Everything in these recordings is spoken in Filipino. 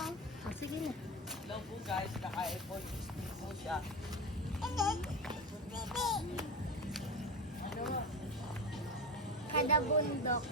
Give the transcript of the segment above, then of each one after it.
Ah, sige na. Hello po guys, naka-effort po siya. Kada bundok.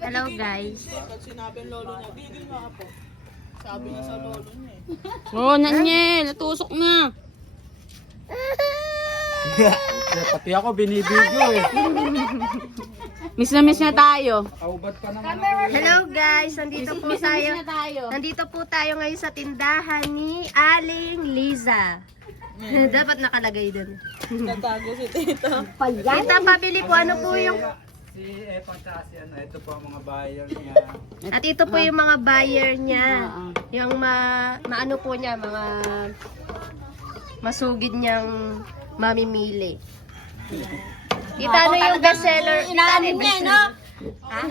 Hello guys. Pag sinabi ng lolo niya, bigil nga po. Sabi niya sa lolo niya eh. Oo, Nanyel. Natusok na. Pati ako binibidyo eh. Miss na miss na tayo. Aubat pa naman. Hello guys, nandito po Miss na miss tayo. na tayo. Nandito po tayo ngayon sa tindahan ni Aling Liza. Dapat nakalagay dun. Tatago si tita. Tita, pabili po ano po yung... Si Epang tsaka si ano, ito po ang mga buyer niya. At ito po yung mga buyer niya. Oo. Yung maano po niya, mga masugid niyang mamimili. Kita ano yung bestseller? Inaanin niya, no? Ha?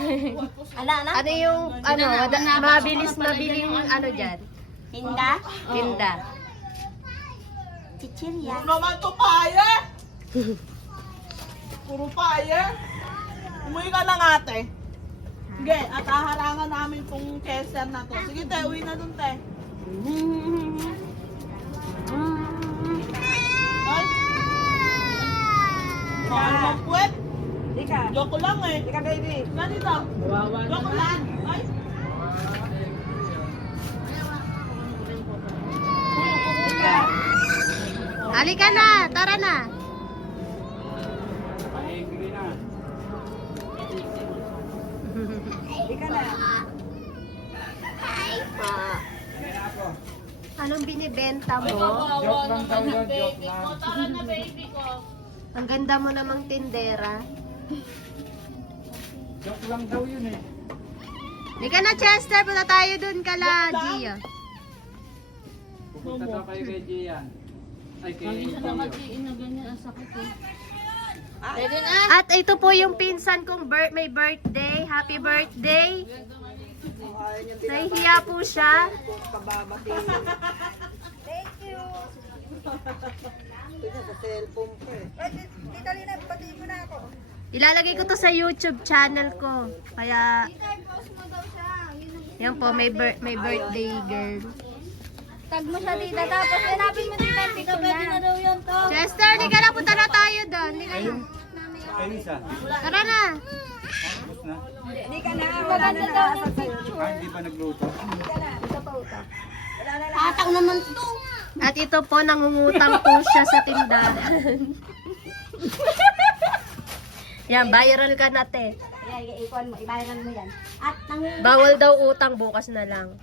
Ano yung ano, mabiling ano dyan? Hinda? Tinda. Puro naman to paya. Puro paya. Umuwi ka lang ate. Sige, at haharangan namin tong keser na to. Sige te, uwi na dun te. Ay. Mahal magpuwet. Joke lang eh. Ika baby. Ganito. Joke lang. Ay. Halika na, tara na. Angry na. Kaya ako. Anong binibenta mo? Joke lang daw yun, joke lang. Tara na baby ko. Ang ganda mo namang tindera. Joke lang daw yun eh. Halika na, Chester, punta tayo dun kala Gia. Pupunta daw kayo kay Gian. Ay, kay Toyo. Pwede na. At ito po yung pinsan kong may birthday. Happy birthday. Nahihiya po siya. Ilalagay ko to sa YouTube channel ko. Kaya yan po, may birthday girl. Tag mo siya dito, tapos hanapin mo dito, pika pwede na daw yun to. Chester, di ka na, punta na tayo doon. Di ka na. Kay Lisa. Tara na. Tapos na. Maganda daw yung picture. Ah, hindi pa nagluto. Tatang naman to. At ito po, nangungutang po siya sa tindahan. Yan, viral ka na, te. Ikuan mo, ibayaran mo yan. At Bawal daw utang, bukas na lang.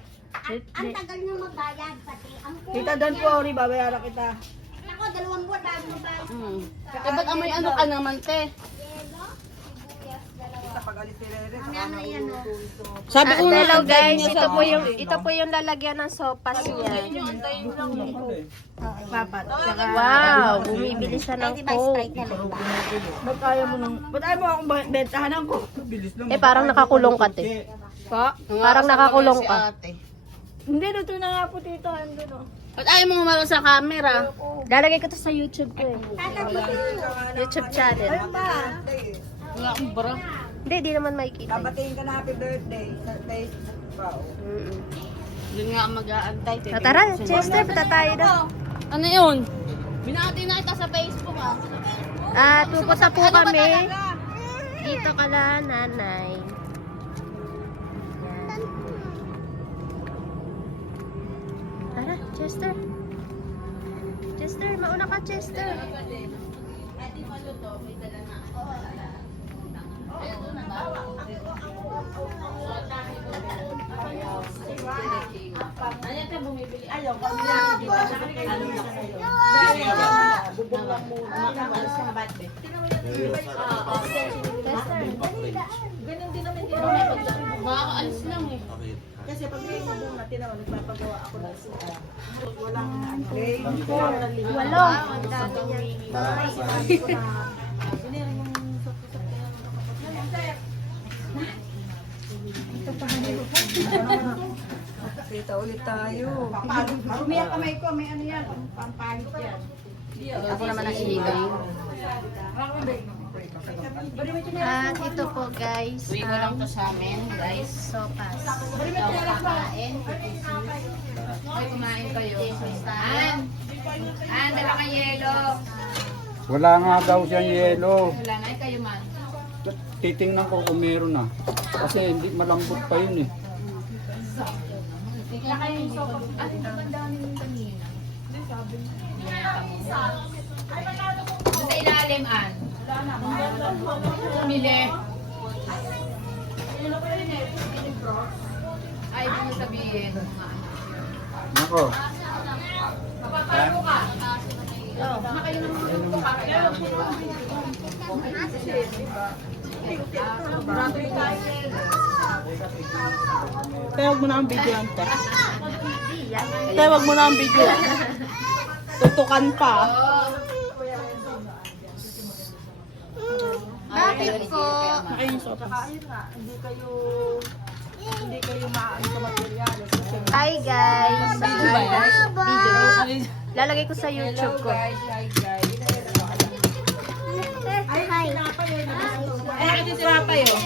ang tagal nyo magbayad, pati ang Tita, doon po, Ori, babayaran kita. Ako, 2 buwan bago magbayad. Eh, ba't amoy ano ka naman, te? Ano yan, no? Sabi ko na, Hello ang guys, niya ito sa- po yung lalagyan ng sopas niya. Papat. Wow, bumibili siya ng coke. Ba't ayaw mo nang... Ba't ayaw mo akong bentahanan ko? Bilis lang. Eh, parang nakakulong ka, te. Parang nakakulong ka. Hindi, luto na nga po, tito. Andun, oh. Ba't ayaw mo umaro sa camera? Lalagay ko to sa YouTube ko eh. YouTube channel. Wala akong bra. Hindi, di naman makikita. Babatiin ka na happy birthday sa Facebook. Wow. Doon nga mag-aantay. So, tara, Chester, punta tayo doon. Ano yun? Binati na kita sa Facebook, ah. Pupunta po kami dito kala nanay. Yan. Tara, Chester. Chester, mauna ka, Chester. Bubong lang muna. Ganun din naman din ako. Makakaalis lang eh. Kasi pag may bubong na tinawa, nagpapagawa ako ng sila. Walang ano. Walo. Ang dami niya. Sino yung Kita ulit tayo. Marumi ang kamay ko, may ano yan, pampahit yan. Ako naman ang iligaw. At ito po guys, Uwi ko lang to sa amin, guys. sopas. Ikaw kakain. Hoy, kumain kayo. Dala kang yelo. Wala nga daw siyang yelo. Wala na, kayo man. Titingnan ko kung meron na. Kasi hindi malambot pa yun eh. Tignan kayo yung sopa. Ito ba ang dami yung kanina? Sa ilalim, An. Bumili. Ay, hindi mo sabihin. Nako. Papapalo ka. Baka kayo naman Kaya wag mo na ang video yan, te. Kaya wag mo na ang video. Tutukan pa. Bakit po? Ayun, so, hindi kayo maano sa materials. Kasi Hi guys! Video. Ay, Lalagay ko sa YouTube ko. hi guys. Ay, ito si Papa yun.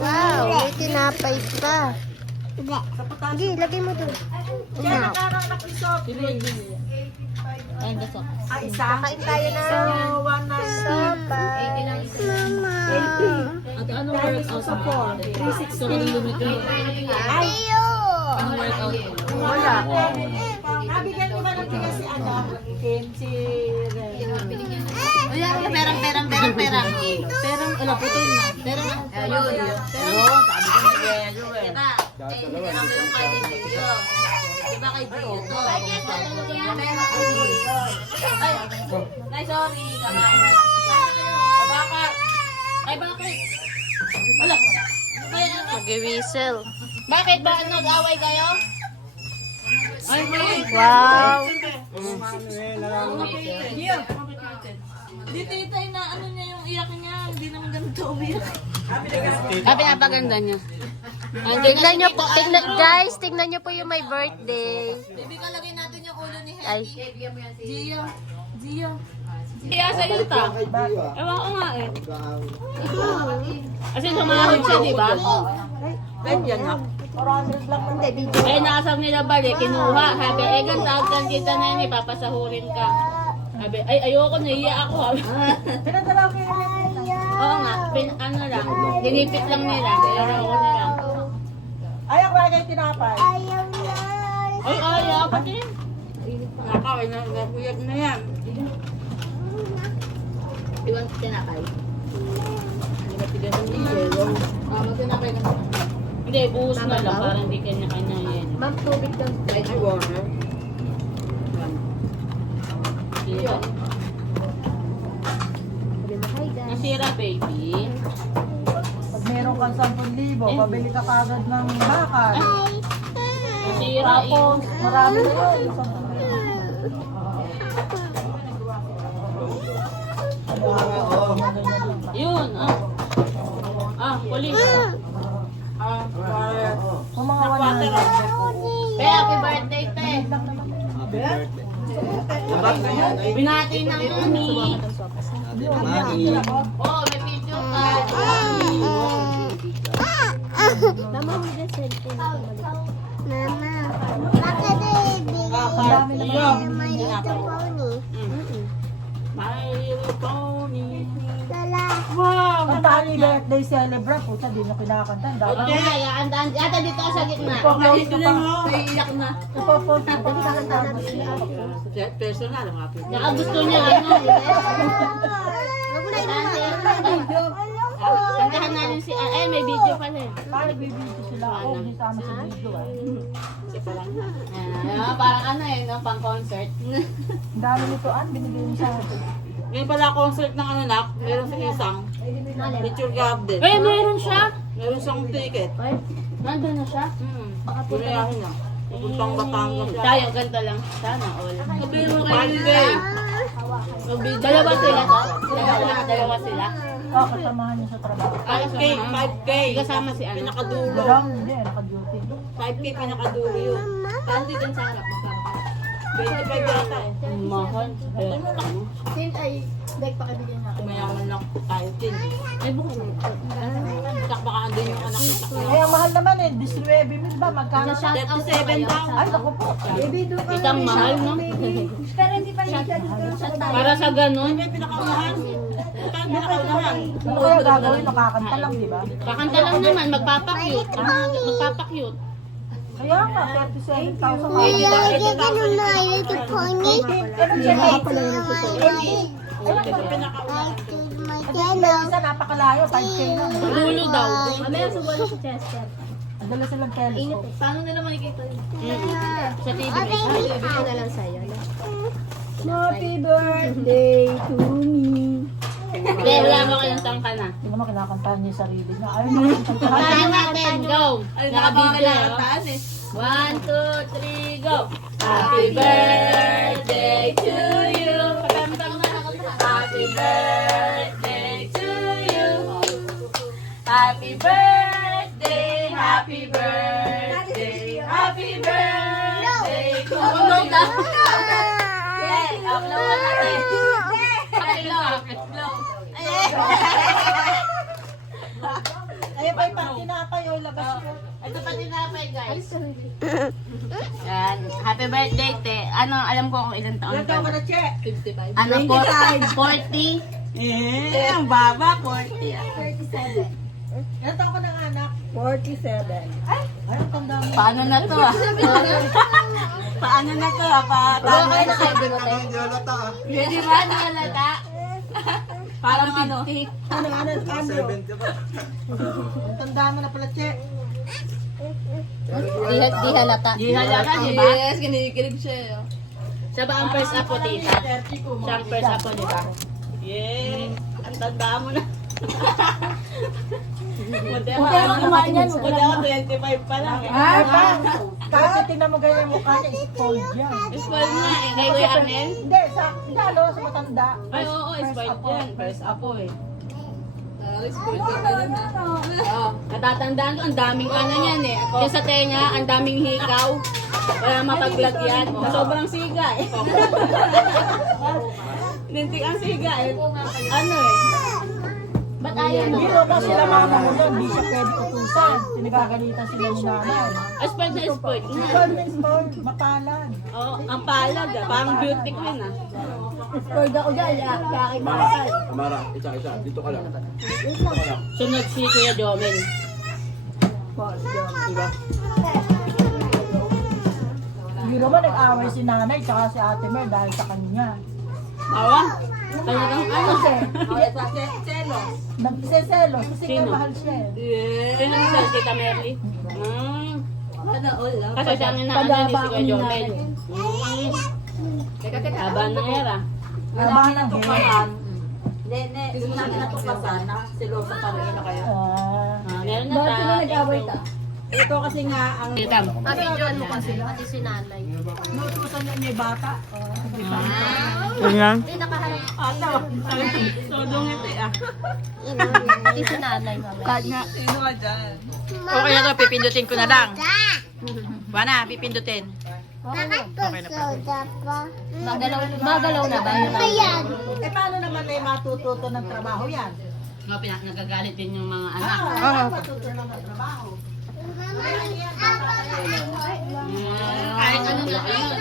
Wow! May tinapay pa. Hindi, lagay mo doon. Wow. Kakain tayo ng sopa. Ano workout sa 4? 360 Wala. Nabigyan mo ba ng tigas si ano? Si Perang. Perang, ala, putol na. Perang, ayun. Perang, sabi ko na Gio eh. Perang mo yung kay Gio. Diba kay Gio to? Ay, sorry. Bakit? Ay, bakit? Ala. Mag-whistle. Bakit ba nag-away kayo? Ay, Wow! Di titay na ano niya yung iyak niya, hindi naman ganito umiyak. Pinapaganda niya. Tignan nyo po, guys, tignan nyo po yung my birthday. Ibigalagay natin yung ulo ni Ay. Gio. Kaya sa'yo ta. Ewan ko nga eh. Kasi sumahod siya, di ba? Eh, nakasam nila balik, kinuha. Sabi, gan tawag kang kita na yun, ipapasahurin ka. Sabi, ay, ayoko, naiya ako. Oo nga, ano lang, dinipit lang nila, nilaro ko na lang. Ayaw ko lagay tinapay. Ay, ayaw, pati. Nakakawin na, naguyag na yan. Iwan ko tinapay. Hindi ba tigas ang yelo? Magtinapay ka. Hindi, buhos na lang, parang hindi kanya-kanya yan. Ma'am, tubig lang. Ay, water. Yun. Hi guys. Nasira, baby. Pag meron kang 10,000, pabili ka kagad ng bakal. Nasira, Tapos, marami na yun. 10,000. yun, police. Kung mga 100. Pe, happy birthday, te. Binati ng mami. Oh, may video ka. Mama, may the cellphone. Mama, Ang dami na yun. My little pony. Wow! Ang tani birthday celebrate. Puta, di nyo kinakanta. Ang dami. Okay, andaan. Ata dito ka sa gitna. Ipopost ko pa. Iyak na. Ipopost ko pa. Personal, Baka gusto niya, ano. Kantahan natin si... Ay, may video pala eh. Paano bibidyo sila? Ako, hindi sama sa video. Parang ano eh, no? Pang concert. Ang dami nito, binigay niyo sa akin. Ngayon pala concert ng ano nak, meron sa isang Picture Garden. Meron siya? Meron siyang ticket. Nandun na siya? Bunayahin na. Pupuntang Batangas. Tayo, ganito lang. Sana all. Sabihin mo kayo. Dalawa sila to? Dalawa sila? Oo, kasamahan niya sa trabaho. 5K, 5K. Kasama si ano? Pinakadulo. Hindi, naka-duty. 5K pinakadulo yun. Paano din sa harap? 25 yata eh. Mahal. Sin ay, like pakibigyan na. Mayaman lang tayo din. Ay, bukas mo. Tak baka andun yung anak ni Takla. Ay, ang mahal naman eh. 19,000 ba? Magkano siya? 37 daw. Ay, naku po. Isang mahal, no? Pero hindi pa siya dito. Para sa ganun, May pinakaunahan. Ito ang pinakaunahan. Ano kaya gagawin? Nakakanta lang, di ba? kakanta lang naman, magpapakyut. Magpapakyut. Kaya nga, 37,000. Ay, di ba? 80,000. Isa napakalayo, 5K na. Dulo daw. Mamaya subuan sa Chester. Ang dala silang telescope. Paano nila makikita yun? Sa TV. Bibigyan na lang sa'yo. Happy birthday to me. Hindi, wala mo kayong tangka na. Hindi naman kinakantahan niya yung sarili niya. Ayaw naman yung kantahan. Kantahan natin, go! Ay, Nakabibili, nakabibili oh. taas eh. 1, 2, 3, go! Happy birthday to you! Happy birthday to you! Happy birthday! Happy birthday! Happy birthday to you! Upload na! Okay, upload natin! Upload! Ay, pa yung tinapay, o labas mo. Ito pa tinapay, guys. Yan. Happy birthday, te. Ano, alam ko kung ilang taon Ilan taon ka ka. na, Che? 55. Ano po? 40. Eh, ang baba, 40. 37. Ilan taon ka ng anak? 47. Ay, ang tanda mo. Paano na to, ah? Paano na to, ah? Baka kayo na kayo binutin. Hindi ba? Hindi halata. Parang ano? Ano, Andrew? Ang tanda mo na pala, Che. Di halata. Di halata, di ba? Yes, kinikilig siya. Siya ba ang first apo, tita? Siya ang first apo, di ba? Yes, ang tanda mo na. Buti Huwag ka kumain yan, huwag ka ako 25 pa lang eh. Ay, pa. Kasi tingnan mo ganyan yung mukha niya, spoiled yan. Spoiled nga eh. Kay Kuya Arnel? Hindi, sa matanda. Ay, oo, spoiled yan. First apo eh. Natatandaan ko, ang daming ano yan eh. Yung sa tenga, ang daming hikaw. Wala mapaglagyan. Sobrang siga eh. Lintik ang siga eh. Ano eh. Ba't ayaw mo? Hindi naman sila mama mo doon, hindi siya pwede utusan. Pinagagalitan sila ni nanay. Spoiled na spoiled. Spoiled na spoiled, mapalad. Oo, ang palag ah. Parang beauty queen ah. Scored ako dyan. Kaya bakal. Amara, isa. Dito ka lang. Sunod si Kuya Jomel. Diba? Hindi naman nag-away si nanay tsaka si ate Mer dahil sa kanya. Awa? Talagang ano? Kasi, nagsiselos kasi Sino? mahal siya eh. Sino ang sal? Tita Merly? Kasi siya ang inaano ni si Kuya Jomel. Haba ng era. Mahal ng hair. Nene, yung namin natuklasan na silosa pa rin na kayo. Meron na Bakit sila nag-away ta? Ito kasi nga ang Tita. Pabidyoan mo kasi. Pati si nanay. Nutusan niya niya yung bata. Hindi nakaharap. sodong ito ah. Pati si nanay. Mamaya. Sino ka dyan? Okay na to, pipindutin ko na lang. Wala, pipindutin. Magalaw na ba? Eh paano naman eh matututo ng trabaho yan? Nagagalit din yung mga anak. Matututo ng trabaho. Kahit ano na yun.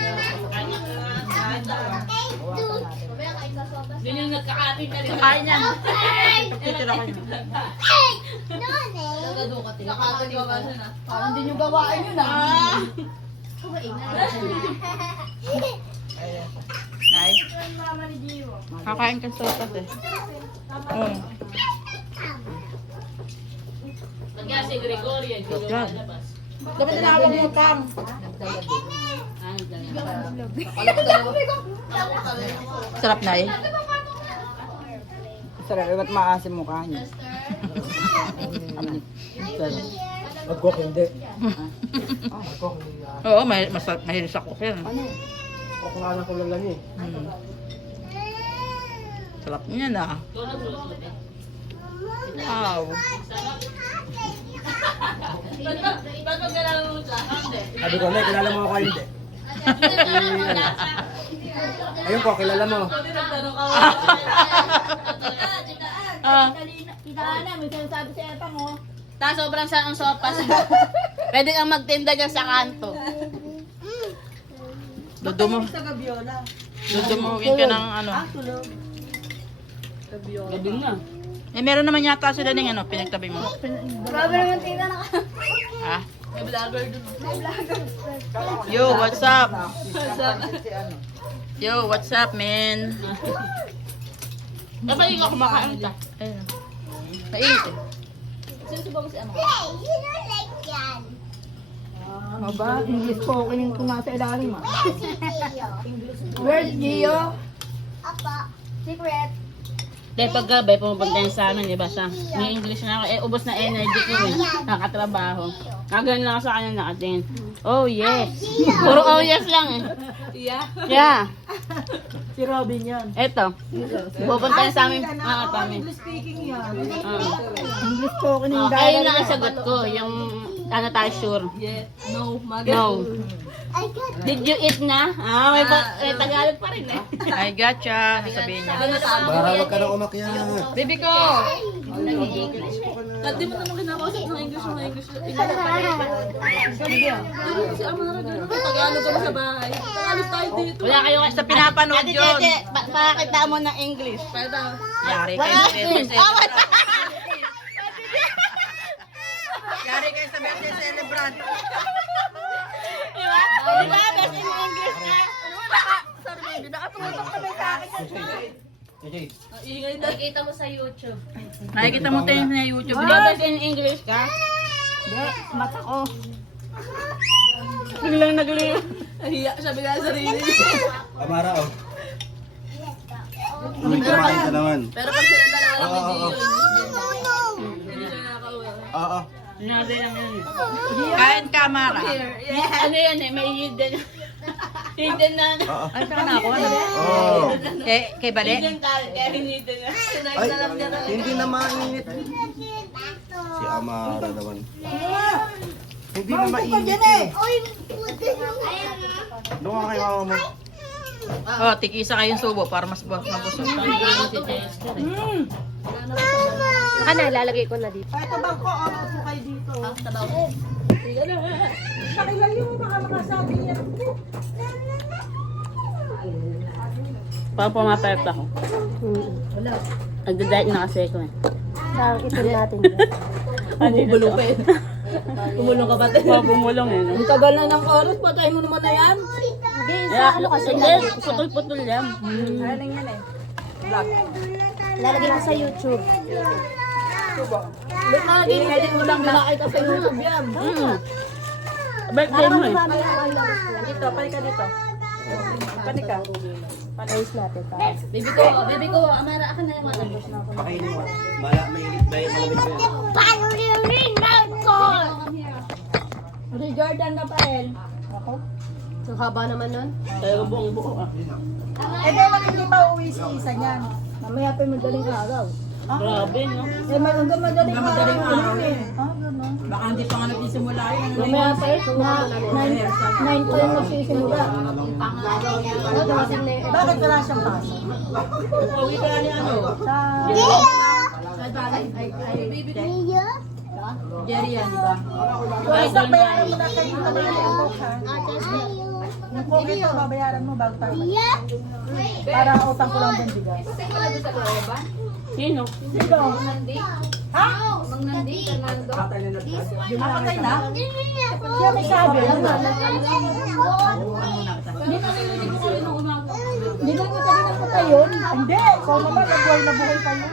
Yun yung nagkakating na rin. Kaya niya. Titira ko yun. Parang hindi nyo gawain yun ah. Nay. Kakain ka sopas eh. Pagka si Gregorio, hindi ko malabas. Dapat tinawag mo kang. Sarap na eh. Sarap, ba't maasim mukha niya? Nagkok hindi. Oo, mahilig sa cook yan. Ako nga lang ko lang eh. Sarap niya na. Wow. Ba't magkalaman mo siya? Sabi ko, Nay, kilala mo ako hindi. Ayun po, kilala mo. Kita na, may sinasabi si Epang oh. Ta, sobrang sarang sopas. Pwede kang magtinda dyan sa kanto. Sa Gabiola. Dudumuhin ka ng ano. Tulog. Gabi na. Eh, meron naman yata sila ng ano, pinagtabi mo. Grabe naman tita na ka. Ha? May vlogger dun. Yo, what's up? Yo, what's up, man? Dapat yung ako kumakain ta. Ayun. Mainit eh. Sinusubo mo si ano? Aba, English spoken kung nasa ilalim ah. Where's Gio? Secret. Dahil paggabi, pumupunta yun sa amin, di ba siya? May English na ako. Eh, ubos na energy ko eh. Nakatrabaho. Nagano'n lang ako sa kanya nakatingin. Oh, yes. Puro oh, yes lang eh. Yeah. Si Robin yan. Eto. Pupunta yun sa amin. Kami. English speaking yan. English spoken yung Ayun lang ang sagot ko. Yung ano tayo sure. Yes. No. No. Did you eat na? Ah, may Tagalog pa rin eh. I gotcha. Sasabihin niya. Baka wag ka na umakyat. Baby ko! Hindi mo naman kinakausap ng English. Si Amara gano'n. Tagalog kami sa bahay. Tagalog tayo dito. Wala kayo sa pinapanood Ate yun. Tete, pakakita mo ng English. Yari kayo sa birthday celebrant. Yari kayo sa birthday celebrant. Diba? Diba? Best in English na. Sorry baby, nakatumutok ka ba sa akin? Nakikita mo sa YouTube. Nakikita mo tayo sa YouTube. Diba best in English ka? Hindi, mata ko. Biglang nagliw. Nahiya siya bigla sa sarili. Amara, oh. Kumain ka naman. Pero pag sila dalawa lang hindi Oo. yun. Hindi siya nakakauwi. Oo. Sinabi lang yun. Kain kamara. Ano yan eh, may hidden. Hidden na. Oo. Ay, saka na ako. Ano? Oo. Kay Bale? Hidden talent, kaya hinidden na. Ay, hindi na mainit. Si Amara naman. Hindi na mainit eh. Doon ka kay mama mo. Oh, tig-isa kayong subo para mas mabusog. Saka na, lalagay ko na dito. Ito bang ko, ano po kayo dito? Parang pumapayat ako. Nagda-diet na kasi ako eh. Parang ito natin. Bumulong pa eh. Bumulong ka ba tayo? Bumulong eh. Ang tagal na ng oras, patay mo naman na yan. Hindi, Kaya ako kasi hindi, putol-putol yan. Ano yan eh? lalagay ko sa YouTube. Ba't nakikita mo lang nakakita sa YouTube yan? Birthday mo eh. Dito, panik ka dito. Panik ka. Ayos natin pa. Baby ko, Amara, akin na yung mga Pakainin mo. Mainit ba yung malamig ba yan? Si Jordan Rafael. So, haba naman nun. Tayo buong buo ah. Eh, bakit hindi pa uwi si Isa niyan? Mamaya pa yung madaling araw. Grabe no. Eh, may hanggang madaling araw. Baka hindi pa nga nagsisimula yun. Mamaya pa yun, na 9 pa yung magsisimula. Bakit wala siyang pasok? Uwi ka ni ano? Jerry yan, di ba? Kung isang bayaran mo na kayo na ang coke, ha? Yung coke ito, babayaran mo bago tayo. Para utang ko lang din bigas. Sino? Napatay na? Siya may sabi. Hindi na ko tayo napatay yun. Hindi, ikaw naman, nagbuhay na buhay kayo.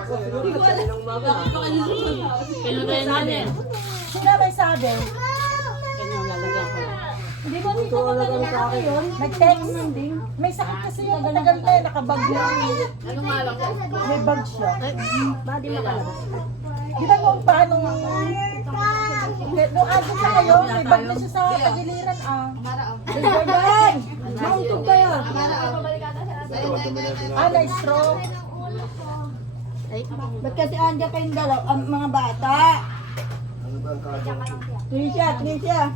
Pinatay na din. Sila may sabi. Kanya lalagyan ko. Hindi ko dito madaling araw yun. Nag-text. May sakit kasi yung matagal na, nakabag na. Ano nga lang? May bag siya. Badi makalabas. Di ba kung paano Bakit? Nung asa sa kayo, may bag na siya sa pagiliran ah. Jordan! Mauntog kayo. Na-stroke. Ba't kasi andyan kayong dalaw, ang mga bata? Tingin siya.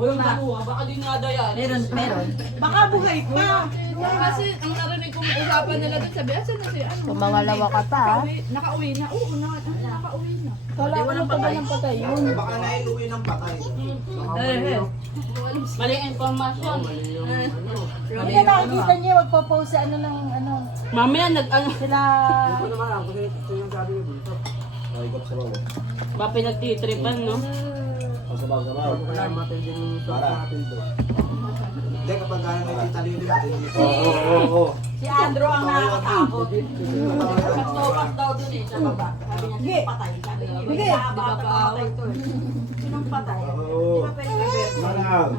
Walang nakuha, baka di nga yan. Meron. Baka buhay pa. Kasi ang narinig kong usapan nila doon, sabi, asan na si ano? Kumangalawa ka pa, ha? Nakauwi na. Oo, nakauwi na. Kala ko nang patay yun. Baka nailuwi ng patay. Maling informasyon. Hindi na nakikita niyo, magpo-post sa ano ng ano. Mamaya nag-ano, Sila... ba pinagtitripan, no? Hindi, kapag kaya may titalino natin dito. Oo. Si Andrew ang nakakatakot. Pagtopas daw dun sa baba. Sabi niya, sino patay? Sabi niya, Sige. bata patay to. Sinong patay? Oo. Manang.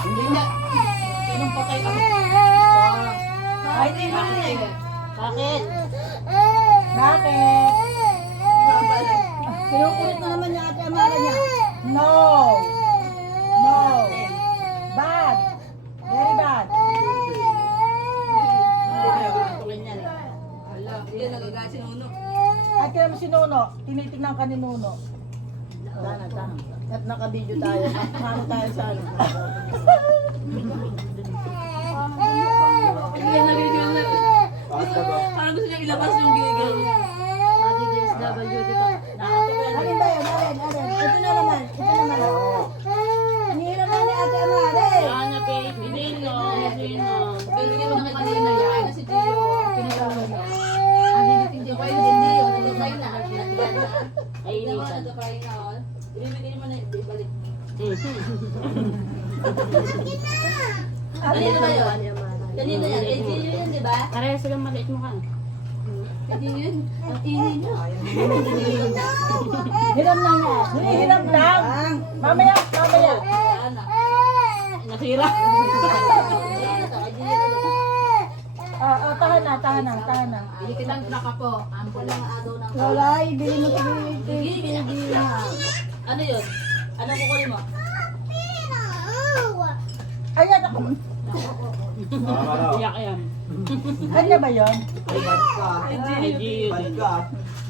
Hindi na. Sinong patay ako? Ay, di ba? Bakit? Bakit? Kinukulit na naman niya ate Amara niya. No. Bad. Very bad. Hindi, nagagaan si Nuno. At kaya mo si Nuno, tinitignan ka ni Nuno. At naka-video tayo. Mano tayo sa ano. Hindi na nagigil na. Parang gusto niya ilabas yung gigil. Alin ba yun? Alin. Ito na naman. Hinihira na ni ate Amara eh. Ano, babe? Sino? Pero hindi mo naman kanina yan. Si Gio, pinagawa na. Hindi ko yun, hindi yun. Nagkakain na. Ay, initan. Nagkakain na. Ibibigay mo na, ibalik. Kanino ba yun? Kanino yan? Eh, Gio yun, di ba? Parehas silang maliit mo ka. Gio yun. Ang ingay niya. Hiram lang niya. Hinihiram lang. Mamaya. Nasira. Tahan na. Bili kitang truck ako. Walang agaw ng Wala, ibili mo sa Gigi na. Ano yun? Ano kukunin mo? Ayan ako. Iyak yan. Ano ba yun? Ay, Gio din.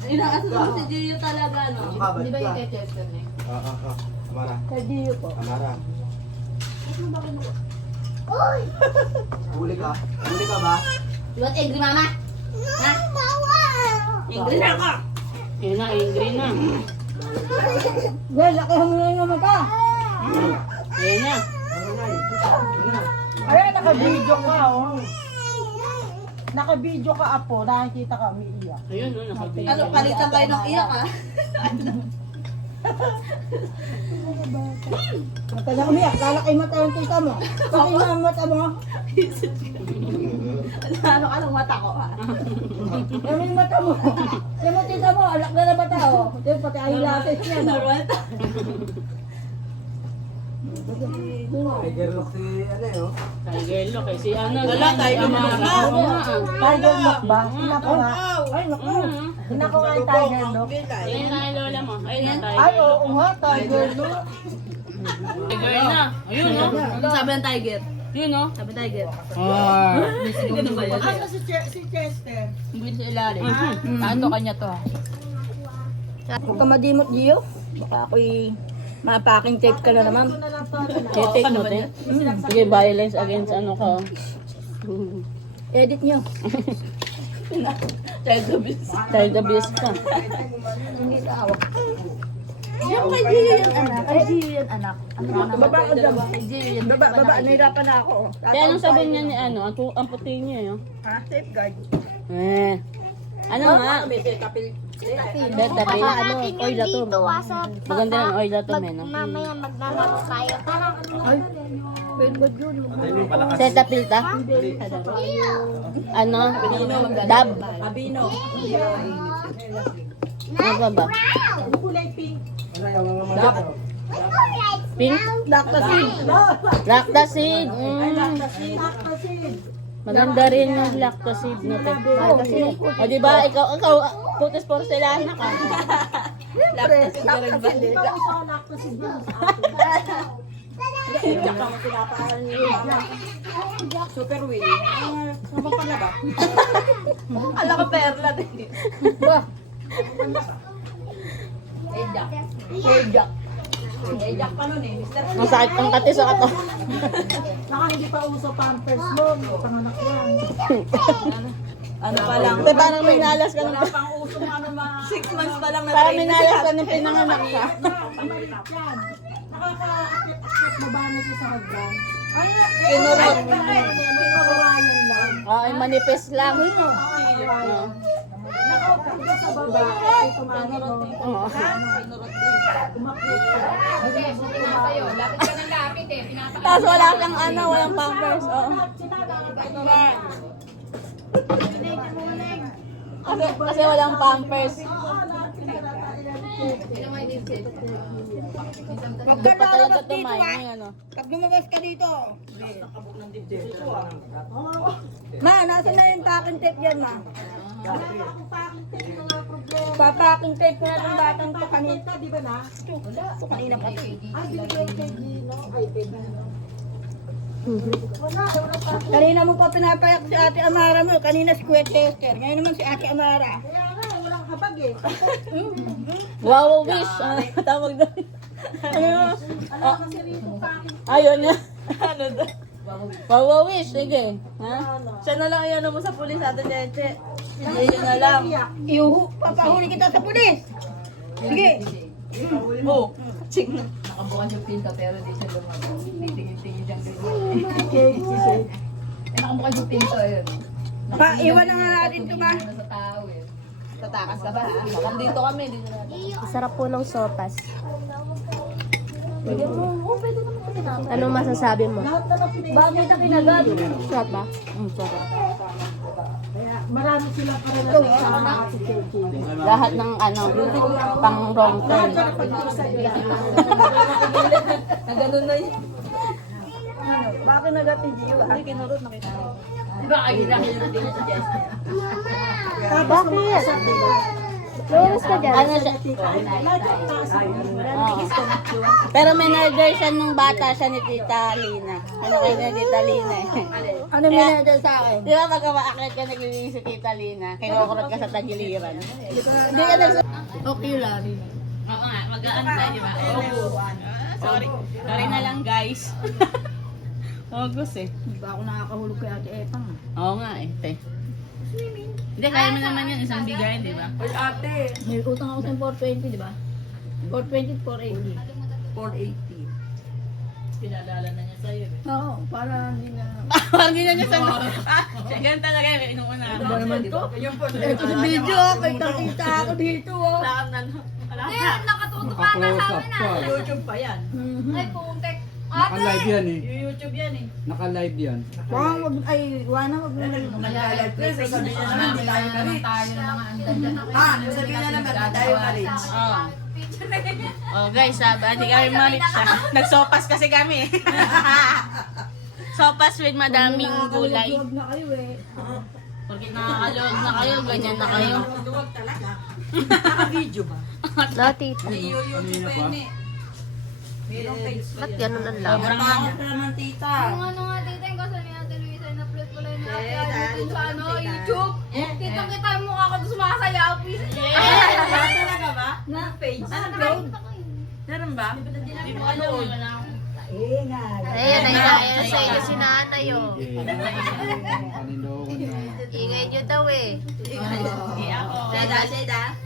Inaasa mo si Gio talaga, no? Di ba yung kay Chester na? Amara. Sa Dio po. Amara. Huli ka ba? You want angry mama? Ha? Ingrid na ako! Yun na, angry na. Well, laki mo yung mata. Ayun na. Ayan, naka-video ka, oh. Naka-video ka, Apo. Nakikita ka, umiiyak. Ayun, no, nakabili. Ano, palitan kayo ng iyak, ha? Mata na umiyak. Lalaki mata ng tita mo. Pati na ang mata mo. Ano ka ng mata ko, ha? Ano yung mata mo? Yung mo tita mo, alak na na mata, oh. Yung pati eyelashes niya, no? Normal ta. Tiger look si ano eh, oh. Tiger look eh. Si ano, Wala, Tiger look na. Tiger look ba? Hinako nga. Ay, naku. Hinako nga yung tiger look. Ayun na yung lola mo. Ayun na, Ay, tiger. oo nga, tiger look. Tiger na. Ayun, no? Ano sabi ng tiger? Yun, no? Sabi tiger. Ganun ba yun? Ano si Chester? Hindi sa ilalim. Ano kanya to? Huwag ka madimot, Gio. Baka ako'y mapaking tape ka na naman. Take mo din. Sige, violence against ano ka. Edit nyo. Child abuse ka. Hindi ka awak. Yung kay Gio yan, anak. Kay Gio yan, anak. Ano ka naman? Baba ka dyan. Kay Gio yan. Baba, nahirapan na ako. Kaya anong sabi niya ni ano? Ang puti niya, yun. Ha? Safeguard. Ano nga? Beta pil. Ano, oil na to. Maganda yung oil na to, men. no? Mamaya maglalaro tayo. Parang ano Pwede yun. Cetaphil ta? Ano? Dab. Abino. Ano pa ba? Kulay pink. Pink? Lactacid. Lactacid. Lactacid. Maganda rin yung lactoside na te. O di ba, ikaw, putis porcelana ka. Lactoside ka rin ba? Hindi pa uso ang lactoside yun sa atin. Jack ang pinapakalan niyo. Super wheel. Ano pala ba? Alam ko perla din. Jack pa nun eh. Mr. Masakit ang kati sa kato. Saka hindi pa uso pampers mo. Panganak yan. Ano pa lang? Te, parang may nalas ka nung, Pang uso mo ano mga... 6 months pa lang na parang may nalas ka nung pinanganak ka. Pamalit yan. Nakaka-akit mo ba na siya sa hagdan? Ay, Kinurot. Kinurayan lang. Ay, manipis lang. Nakaupo ka sa baba. Ay, tumangin mo. Oo. Umakyat ka. Tapos wala kang ano, walang pampers. Oo. Kasi walang pampers. Hindi pa talaga tumayo ano. Pag lumabas ka dito. Ma, nasa na yung packing tape yan, ma? Papaking tape ko na itong batang to kanina. Di ba na? Ito kanina pa. Ay, binigay kay Gino. Ay, kay Gino. Kanina mo pa pinapayak si Ate Amara mo. Kanina si Kuya Chester. Ngayon naman si Ate Amara. Kaya nga, walang habag eh. Wow, wish. Tawag doon. Ano? Alam kasi rito pakin. Ayun nga. Ano daw? Wow, wish. Sige. Ha? Siya na lang yan mo sa pulis, Ate Cheche. Hindi yun na lang. Iuhu, papahuli kita sa pulis. Sige. Oh, ching na. Nakabukas yung pinto pero di siya lumabas. Hindi tingin-tingin dyan ganyan. Nakabukas yung pinto eh. Pa, iwan na nga natin ito, ma. Ano sa tao eh. Tatakas ka ba, ha? Baka dito kami, dito na. Sarap po ng sopas. Ano masasabi mo? Lahat na pinay. Bagay na kinagat. Sarap ba? Sarap. Kaya marami sila para na sa Ate Chechi. Lahat ng ano, pang wrong turn. Na ganun na yun. Ano, bakit nagat ni Gio? Hindi, kinurot na kita. Di ba kayo dahil na din sa Jess? Bakit? Lowes ka dyan. Ano siya? Oo. Pero manager siya nung bata siya ni Tita Lina. Ano kayo ni Tita Lina eh. Ano manager sa akin? Di ba pag umaakit ka naglilinis si Tita Lina, kinukurot ka sa tagiliran. Hindi ka nagsusunod. Okay, Larry. Oo nga, mag-aan tayo, di ba? Sorry. Sorry na lang, guys. August eh. Hindi pa ako nakakahulog kay Ate Epang. Oo nga eh, te. Hindi, kaya mo naman yun, isang bigay, di ba? Ay, ate. May utang ako sa 420, di ba? 420, 480. 480. Pinalala na niya sa'yo eh. Oo, para hindi na... Parang hindi na niya sa... Ganun talaga yung inuuna. Ano naman to? Ito sa video, kita ako dito. Wala na. Nakatutok Naka-close up pa. YouTube pa yan. Ay, pumuntek. Naka-live yan eh. YouTube yan eh. Naka-live yan. wag, ay, wala, wag mo lang. Malalagay ko. Sasabihin niya naman, hindi tayo na rin. Tayo na mga andan dyan. Sasabihin niya naman, tayo na rin. Oh. Oh guys, hindi kami malit siya. Nagsopas kasi kami. Sopas with madaming gulay. Huwag na kayo eh. Porque nakakalog na kayo, ganyan na kayo. Naka-video ba? No, tita. YouTube pa yun eh. Ba't ganun ang lang? Sobrang naman, tita. Ano nga tita, yung kasi ni Ate Luisa, in-upload ko lang yung dun sa ano, YouTube. Tita, kita yung mukha ko doon sumasayaw. Please. Talaga ba? Na page. Meron ba? Hindi mo alam. Wala akong... Ingay. Ayun, ayun sa inyo si nanay, oh. Kaniloko na. Ingay nyo daw eh. Seda.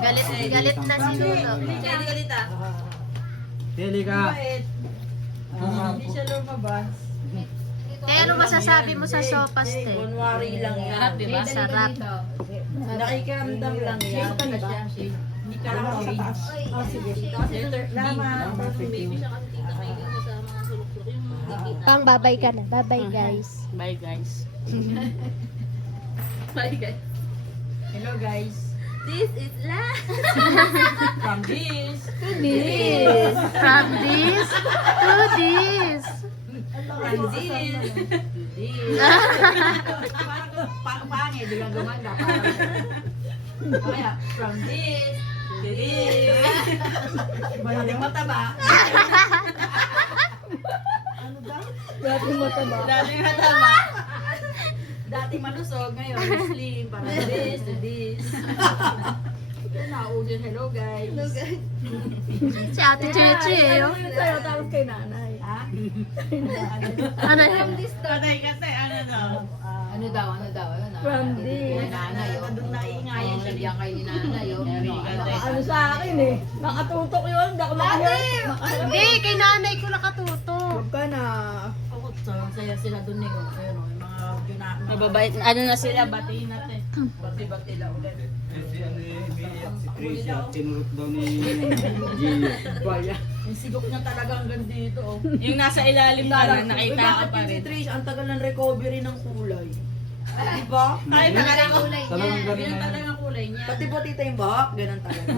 Galit na si Nuno. Kalita. Pili ka. Hindi siya lumabas. Kaya ano masasabi mo sa sopas, te? Kunwari lang yan. Sarap, di ba? Sarap. Nakikiramdam lang yan. Hindi ka lang page. Oh, sige. Salamat. Pang babay ka na. Bye-bye, guys. Bye guys. Bye guys. Hello guys. This is life. From this. This. From this to this. From this. this. Parang pangit, di ka gumanda. Kaya, from this to this. Dating mataba. Ano daw? Dating mataba. Dating mataba. Dating malusog, ngayon slim. Parang this to this. Naudin, hello guys. Hello guys. Si Ate Cheche eh. Oh. Sa'yo, tapos kay nanay. Ha? Ano? Nanay kasi, ano daw? Ano daw? From this. Nanay, oh. Doon naiingayan siya. Diyan kay ni nanay, oh. Ano sa akin eh. Nakatutok yun. Hindi ako makinig. Hindi, kay nanay ko nakatuto. Huwag ka na. Ako, saya sila doon eh. Ayun o, yung mga yun Mababait. Ano na sila, batiin natin. Bati-bati lang ulit. Si Tracy, tinurot daw ni Gio. Yung sigok niya talaga hanggang dito. Oh. Yung nasa ilalim na, nakita ko pa Si rin. Trish, ang tagal ng recovery ng kulay. Diba? Ay, Talagang ganun Yan na talaga yan. ang kulay niya. Pati po tita yung bahak, ganun talaga.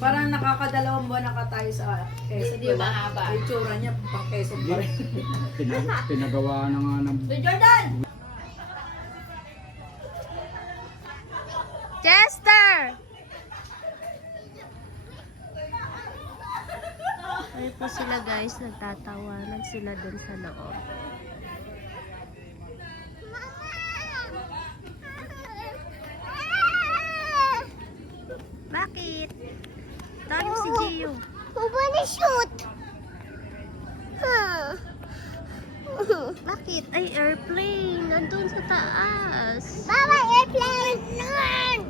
Parang nakakadalawang buwan na ka tayo sa Quezon. Hindi mahaba. Yung tsura niya, pang Quezon pa rin. Pinagawa na nga ng So Jordan! Chester! Ay po sila guys, nagtatawanan sila dun sa loob. Bakit? Tawag mo si Gio. shoot. Bakit? Ay, airplane. Nandun sa taas. Mama, airplane. Run.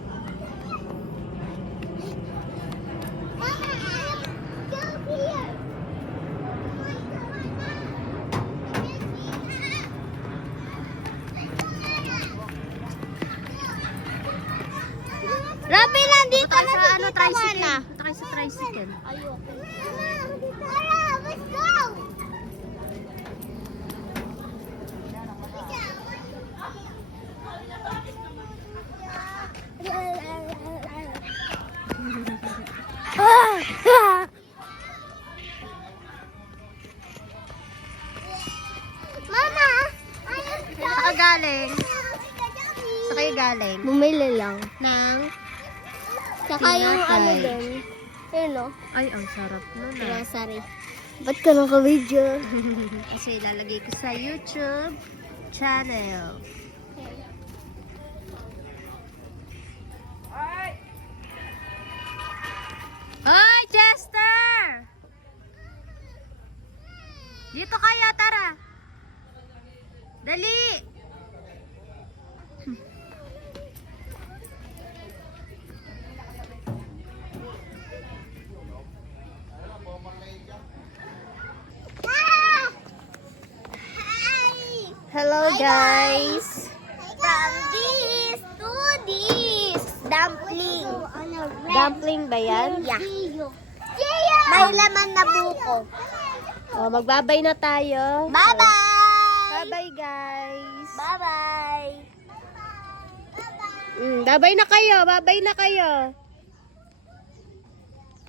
Mama, go here. Robby, nandito na si Tita tricycle. Mana. Dito tayo sa tricycle. Tara, let's go. Mama, ayun Saan ka galing? Saan kayo galing? Bumili lang. Nang? Saka yung Tinapay. ano doon. Yun o. Ay, ang sarap nun ah. Grocery. Ba't ka naka-video? Kasi ilalagay ko sa YouTube channel. Hoy, Chester! Dito kayo, tara. Dali! Hello guys! From this to this! Dumpling! Dumpling ba yan? Yeah. May laman na buko. Oh, magbabay na tayo. Bye-bye! Bye-bye, guys. Bye-bye! Babay na kayo. Babay na kayo.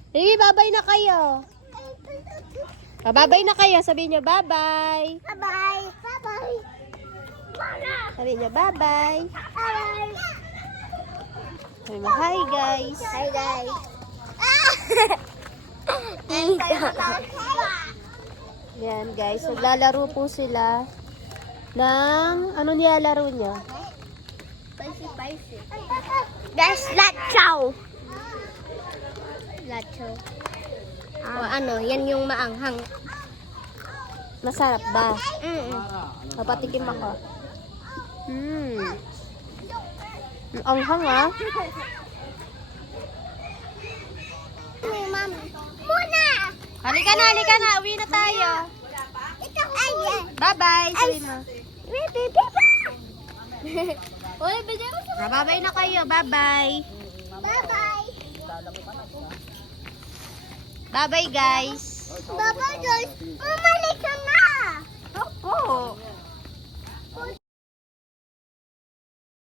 Sige, babay na kayo. Babay na kayo. Sabihin nyo, bye-bye. Bye-bye! Bye-bye! Sabihin nyo, bye-bye. Bye-bye! Sabihin mo, hi, guys. Hi guys! Yan, guys. Naglalaro po sila ng... Ano nilalaro niya? Spicy. That's lachaw! Lachaw. O ano, yan yung maanghang. Masarap ba? Papatikim ako. Ang hang, ah. Ma'am. Muna! Halika na. Uwi na tayo. Ito, ayan. Bye-bye. Sabihin mo. Uy, bigyan mo sa Bye-bye na kayo. Bye-bye. bye-bye. Bye-bye, guys. Bye-bye, guys. Umalis ka na! Opo.